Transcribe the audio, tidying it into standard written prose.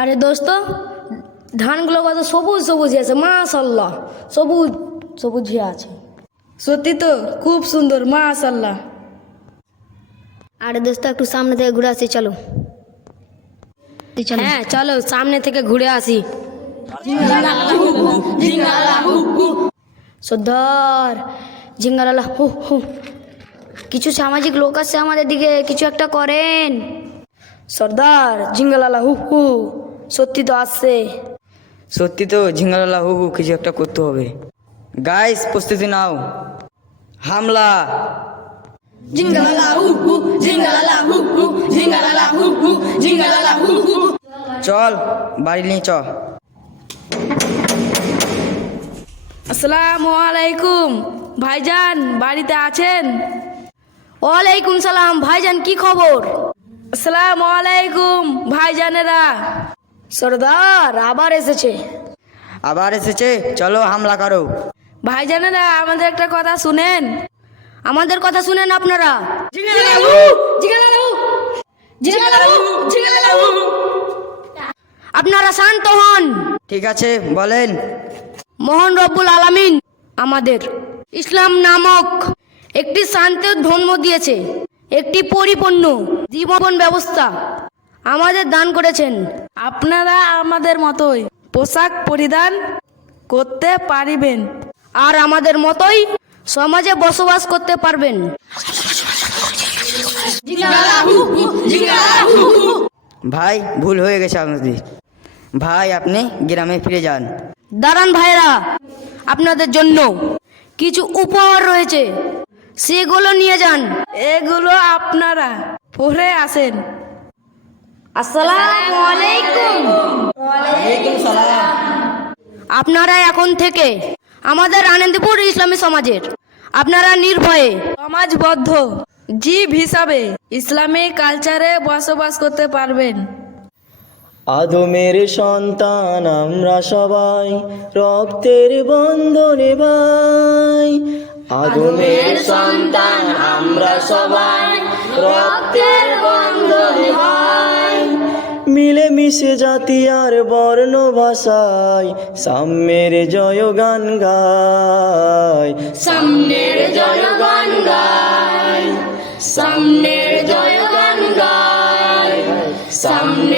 আরে দোস্ত, ধানগুলো কত সবুজ সবুজ আছে, মাশাল্লাহ, সবুজ সবুজ হয়ে আছে। সত্যি তো খুব সুন্দর, মাশাআল্লাহ। আরে দোস্ত একটু সামনে থেকে ঘুরে আসি, চলো। হ্যাঁ চলো সামনে থেকে ঘুরে আসি। সর্দার জিঙ্গালালা হু হু। কিছু সামাজিক লোক আসছে আমাদের দিকে, কিছু একটা করেন। সর্দার জিঙ্গালালা হু হু, সত্যি তো আসছে। সত্যি তো ঝিঙ্গালালা হু হু, কিছু একটা করতে হবে। গাইস প্রস্তুতি নাও, হামলা। চল বাড়ি নিয়ে চ। আসসালামু আলাইকুম ভাইজান, বাড়িতে আছেন? ওয়ালাইকুম সালাম ভাইজান, কি খবর? আসসালামু আলাইকুম ভাইজানেরা। সর্দার আবার এসেছে। আবার এসেছে, চলো হামলা করো। ভাইজানেরা আমাদের একটা কথা শুনেন। আমাদের কথা শুনেন আপনারা। আপনারা শান্ত হন। ঠিক আছে বলেন। মহান রব্বুল আলামিন আমাদের ইসলাম নামক একটি শান্তির ধর্ম দিয়েছে, একটি পরিপূর্ণ জীবন ব্যবস্থা আমাদের দান করেছেন। আপনারা আমাদের মতোই পোশাক পরিধান করতে পারিবেন, আর আমাদের মতোই সমাজে বসবাস করতে পারবেন। ভাই ভুল হয়ে গেছে আপনাদের, ভাই আপনি গ্রামে ফিরে যান। দাঁড়ান ভাইরা, আপনাদের জন্য কিছু উপহার রয়েছে, সেগুলো নিয়ে যান। এগুলো আপনারা পরে আসেন। আসসালামু আলাইকুম। আপনারা এখন থেকে আমাদের আনন্দপুর ইসলামী সমাজের আপনারা নির্ভয়ে সমাজবদ্ধ জীব হিসাবে ইসলামিক কালচারে বসবাস করতে পারবেন। আদমের সন্তান আমরা সবাই, রক্তের বন্ধনে ভাই। আদমের সন্তান আমরা সবাই, রক্তের বন্ধনে ভাই। মিলেমিশে জাতি আর বর্ণ ভাষায় সাম্যের জয়গান গায়, সাম্যের জয়গান গায়, সাম্যের জয়গান গায়, সাম্যের